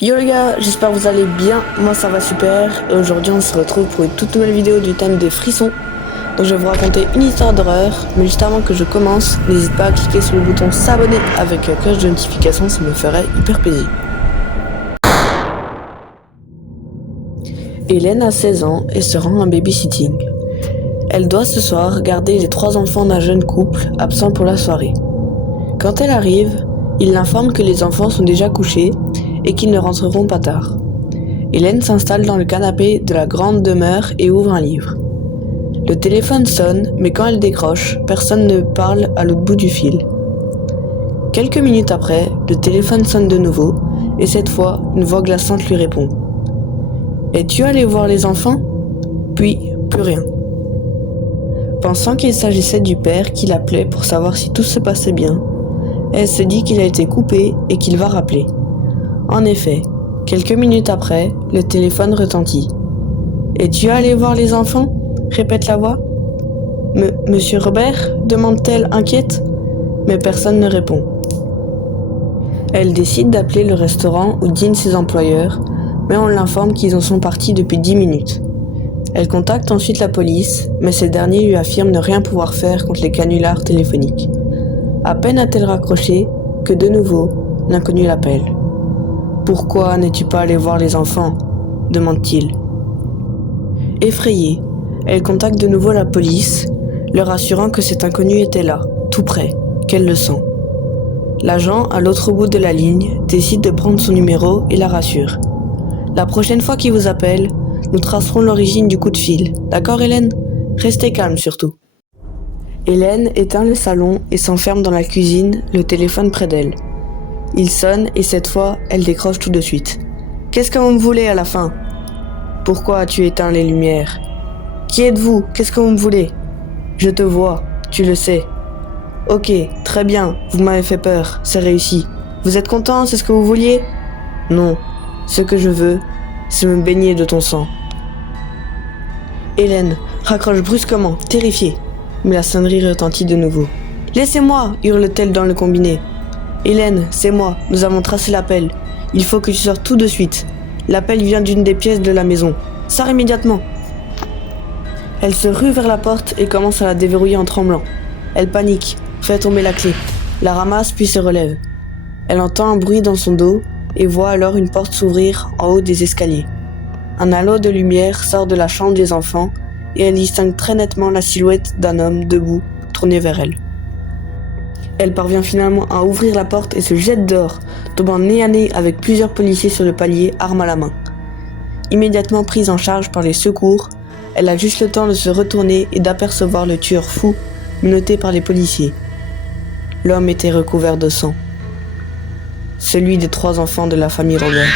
Yo les gars, j'espère que vous allez bien, moi ça va super et aujourd'hui on se retrouve pour une toute nouvelle vidéo du thème des frissons. Donc je vais vous raconter une histoire d'horreur, mais juste avant que je commence, n'hésite pas à cliquer sur le bouton s'abonner avec la cloche de notification, ça me ferait hyper plaisir. Hélène a 16 ans et se rend en babysitting. Elle doit ce soir garder les 3 enfants d'un jeune couple absent pour la soirée. Quand elle arrive, il l'informe que les enfants sont déjà couchés et qu'ils ne rentreront pas tard. Hélène s'installe dans le canapé de la grande demeure et ouvre un livre. Le téléphone sonne, mais quand elle décroche, personne ne parle à l'autre bout du fil. Quelques minutes après, le téléphone sonne de nouveau, et cette fois, une voix glaçante lui répond. « Es-tu allé voir les enfants ?» Puis, plus rien. Pensant qu'il s'agissait du père qui l'appelait pour savoir si tout se passait bien, elle se dit qu'il a été coupé et qu'il va rappeler. En effet, quelques minutes après, le téléphone retentit. « Es-tu allé voir les enfants ?» répète la voix. « Monsieur Robert ?» demande-t-elle inquiète, mais personne ne répond. Elle décide d'appeler le restaurant où dînent ses employeurs, mais on l'informe qu'ils en sont partis depuis 10 minutes. Elle contacte ensuite la police, mais ces derniers lui affirment ne rien pouvoir faire contre les canulars téléphoniques. À peine a-t-elle raccroché que de nouveau, l'inconnu l'appelle. « Pourquoi n'es-tu pas allé voir les enfants ?» demande-t-il. Effrayée, elle contacte de nouveau la police, leur assurant que cet inconnu était là, tout près, qu'elle le sent. L'agent, à l'autre bout de la ligne, décide de prendre son numéro et la rassure. « La prochaine fois qu'il vous appelle, nous tracerons l'origine du coup de fil. D'accord, Hélène ? Restez calme surtout. » Hélène éteint le salon et s'enferme dans la cuisine, le téléphone près d'elle. Il sonne et cette fois, elle décroche tout de suite. « Qu'est-ce que vous me voulez à la fin ? Pourquoi as-tu éteint les lumières ? Qui êtes-vous ? Qu'est-ce que vous me voulez ? Je te vois, tu le sais. Ok, très bien, vous m'avez fait peur, c'est réussi. Vous êtes content, c'est ce que vous vouliez ? Non, ce que je veux, c'est me baigner de ton sang. » Hélène raccroche brusquement, terrifiée, mais la sonnerie retentit de nouveau. « Laissez-moi » hurle-t-elle dans le combiné. « Hélène, c'est moi, nous avons tracé l'appel. Il faut que tu sortes tout de suite. L'appel vient d'une des pièces de la maison. Sors immédiatement !» Elle se rue vers la porte et commence à la déverrouiller en tremblant. Elle panique, fait tomber la clé, la ramasse puis se relève. Elle entend un bruit dans son dos et voit alors une porte s'ouvrir en haut des escaliers. Un halo de lumière sort de la chambre des enfants et elle distingue très nettement la silhouette d'un homme debout, tourné vers elle. Elle parvient finalement à ouvrir la porte et se jette dehors, tombant nez à nez avec plusieurs policiers sur le palier, arme à la main. Immédiatement prise en charge par les secours, elle a juste le temps de se retourner et d'apercevoir le tueur fou, menotté par les policiers. L'homme était recouvert de sang. Celui des 3 enfants de la famille Robert.